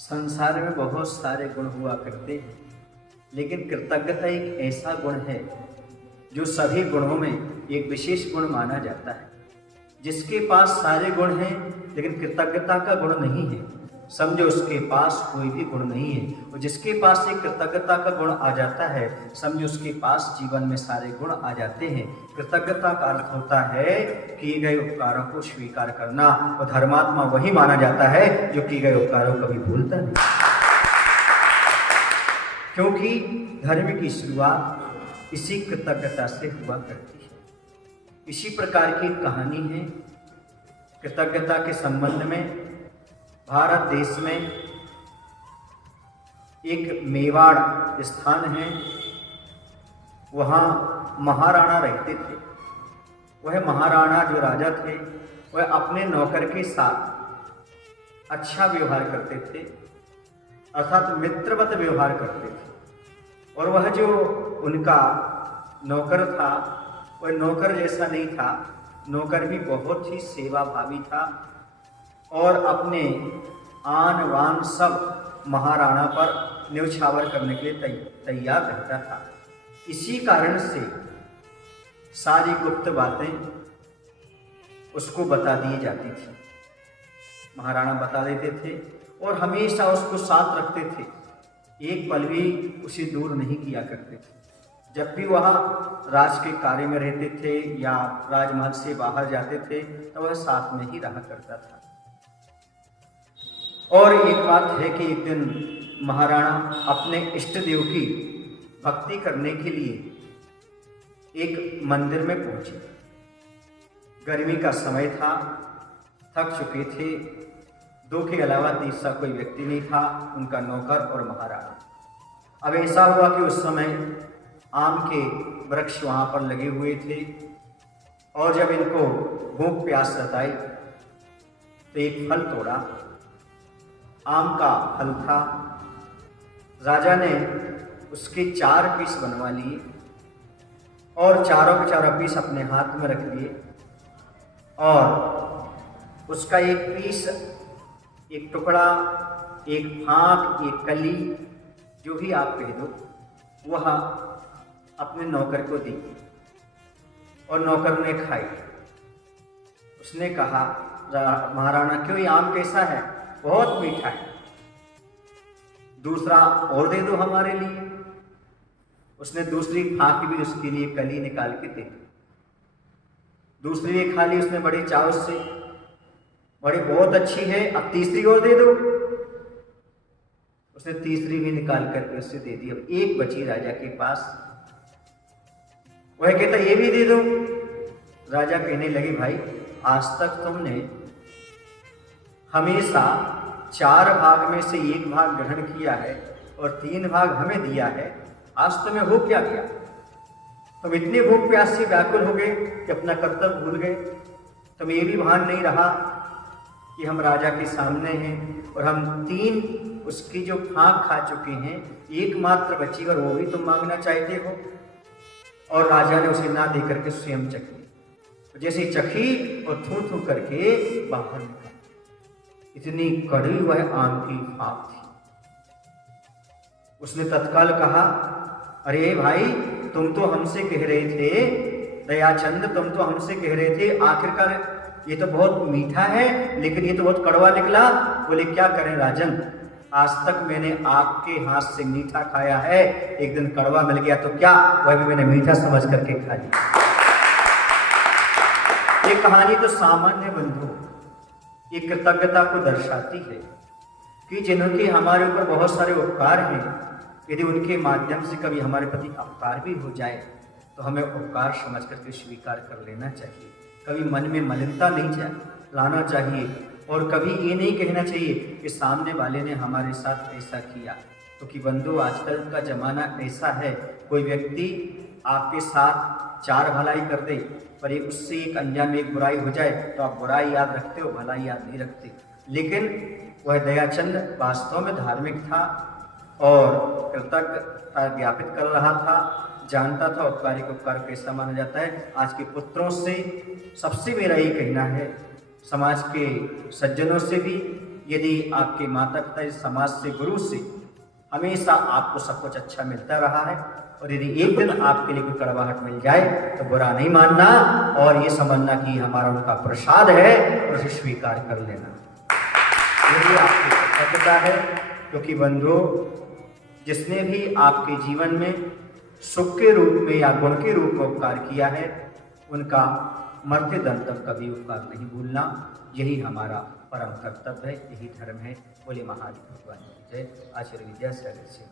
संसार में बहुत सारे गुण हुआ करते हैं, लेकिन कृतज्ञता एक ऐसा गुण है जो सभी गुणों में एक विशेष गुण माना जाता है। जिसके पास सारे गुण हैं लेकिन कृतज्ञता का गुण नहीं है, समझो उसके पास कोई भी गुण नहीं है। और जिसके पास एक कृतज्ञता का गुण आ जाता है, समझो उसके पास जीवन में सारे गुण आ जाते हैं। कृतज्ञता का अर्थ होता है किए गए उपकारों को स्वीकार करना, और धर्मात्मा वही माना जाता है जो किए गए उपकारों को कभी भूलता नहीं। क्योंकि धर्म की शुरुआत इसी कृतज्ञता से हुआ करती है। इसी प्रकार की कहानी है कृतज्ञता के संबंध में। भारत देश में एक मेवाड़ स्थान है, वहाँ महाराणा रहते थे। वह महाराणा जो राजा थे वह अपने नौकर के साथ अच्छा व्यवहार करते थे, अर्थात मित्रवत व्यवहार करते थे। और वह जो उनका नौकर था वह नौकर जैसा नहीं था, नौकर भी बहुत ही सेवाभावी था और अपने आन वान सब महाराणा पर न्यौछावर करने के लिए तैयार रहता था। इसी कारण से सारी गुप्त बातें उसको बता दी जाती थी। महाराणा बता देते थे और हमेशा उसको साथ रखते थे, एक पल भी उसे दूर नहीं किया करते थे। जब भी वह राज के कार्य में रहते थे या राजमहल से बाहर जाते थे तो वह साथ में ही रहा करता था। और एक बात है कि एक दिन महाराणा अपने इष्ट देव की भक्ति करने के लिए एक मंदिर में पहुंचे। गर्मी का समय था, थक चुके थे, दो के अलावा तीसरा कोई व्यक्ति नहीं था, उनका नौकर और महाराणा। अब ऐसा हुआ कि उस समय आम के वृक्ष वहाँ पर लगे हुए थे और जब इनको भूख प्यास सताई तो एक फल तोड़ा। आम का फल था। राजा ने उसके 4 पीस बनवा लिए और चारों के चारों पीस अपने हाथ में रख लिए और उसका एक पीस, एक टुकड़ा, एक फाँक, एक कली, जो भी आप कह दो, वह अपने नौकर को दी और नौकर ने खाई। उसने कहा, महाराणा क्यों, ये आम कैसा है? बहुत मीठा है, दूसरा और दे दो हमारे लिए। उसने दूसरी फाँक भी उसके लिए कली निकाल के दे दी। दूसरी भी खा ली उसने बड़े चाव से, बड़ी बहुत अच्छी है, अब तीसरी और दे दो। उसने तीसरी भी निकाल करके उससे दे दी। अब एक बची राजा के पास, वह कहता ये भी दे दो। राजा कहने लगे, भाई आज तक तुमने हमेशा 4 भाग में से 1 भाग ग्रहण किया है और 3 भाग हमें दिया है, आज तुम्हें हो क्या गया? तुम इतने भूख प्यास से व्याकुल हो गए कि अपना कर्तव्य भूल गए। तुम ये भी भान नहीं रहा कि हम राजा के सामने हैं और हम 3 उसकी जो फाँक खा चुके हैं, एकमात्र बची और वो भी तुम मांगना चाहते हो। और राजा ने उसे ना दे करके स्वयं चखी। जैसे चखी और थू थू करके बाहर निकला। इतनी कड़ी वह आम की फाँक थी। उसने तत्काल कहा, अरे भाई तुम तो हमसे कह रहे थे, दयाचंद तुम तो हमसे कह रहे थे आखिरकार ये तो बहुत मीठा है लेकिन ये तो बहुत कड़वा निकला। बोले क्या करें राजन, आज तक मैंने आपके हाथ से मीठा खाया है, एक दिन कड़वा मिल गया तो क्या, वह भी मैंने मीठा समझ करके खा लिया। ये कहानी तो सामान्य बंधु ये कृतज्ञता को दर्शाती है कि जिनके हमारे ऊपर बहुत सारे उपकार हैं, यदि उनके माध्यम से कभी हमारे प्रति अपकार भी हो जाए तो हमें उपकार समझ करके स्वीकार कर लेना चाहिए। कभी मन में मलिनता नहीं लाना चाहिए और कभी ये नहीं कहना चाहिए कि सामने वाले ने हमारे साथ ऐसा किया। क्योंकि बंधु आजकल का ज़माना ऐसा है, कोई व्यक्ति आपके साथ 4 भलाई कर दे पर एक उससे एक अंजाम में एक बुराई हो जाए तो आप बुराई याद रखते हो, भलाई याद नहीं रखते। लेकिन वह दयाचंद वास्तव में धार्मिक था और कृतज्ञता ज्ञापित कर रहा था, जानता था उपकारी को उपकार कैसा माना जाता है। आज के पुत्रों से सबसे मेरा ये कहना है, समाज के सज्जनों से भी यदि आपके माता पिता इस समाज से, गुरु से हमेशा आपको सब कुछ अच्छा मिलता रहा है और यदि एक दिन आपके लिए कोई कड़वाहट मिल जाए तो बुरा नहीं मानना और ये समझना कि हमारा उनका प्रसाद है और उसे स्वीकार कर लेना, यही आपकी कर्तव्यता है। क्योंकि बंधु, जिसने भी आपके जीवन में सुख के रूप में या गुण के रूप में उपकार किया है, उनका मरते दम तक कभी उपकार नहीं भूलना, यही हमारा परम कर्तव्य है, यही धर्म है। बोले महादेव भगवान की जय। आचार्य विद्यासागर से।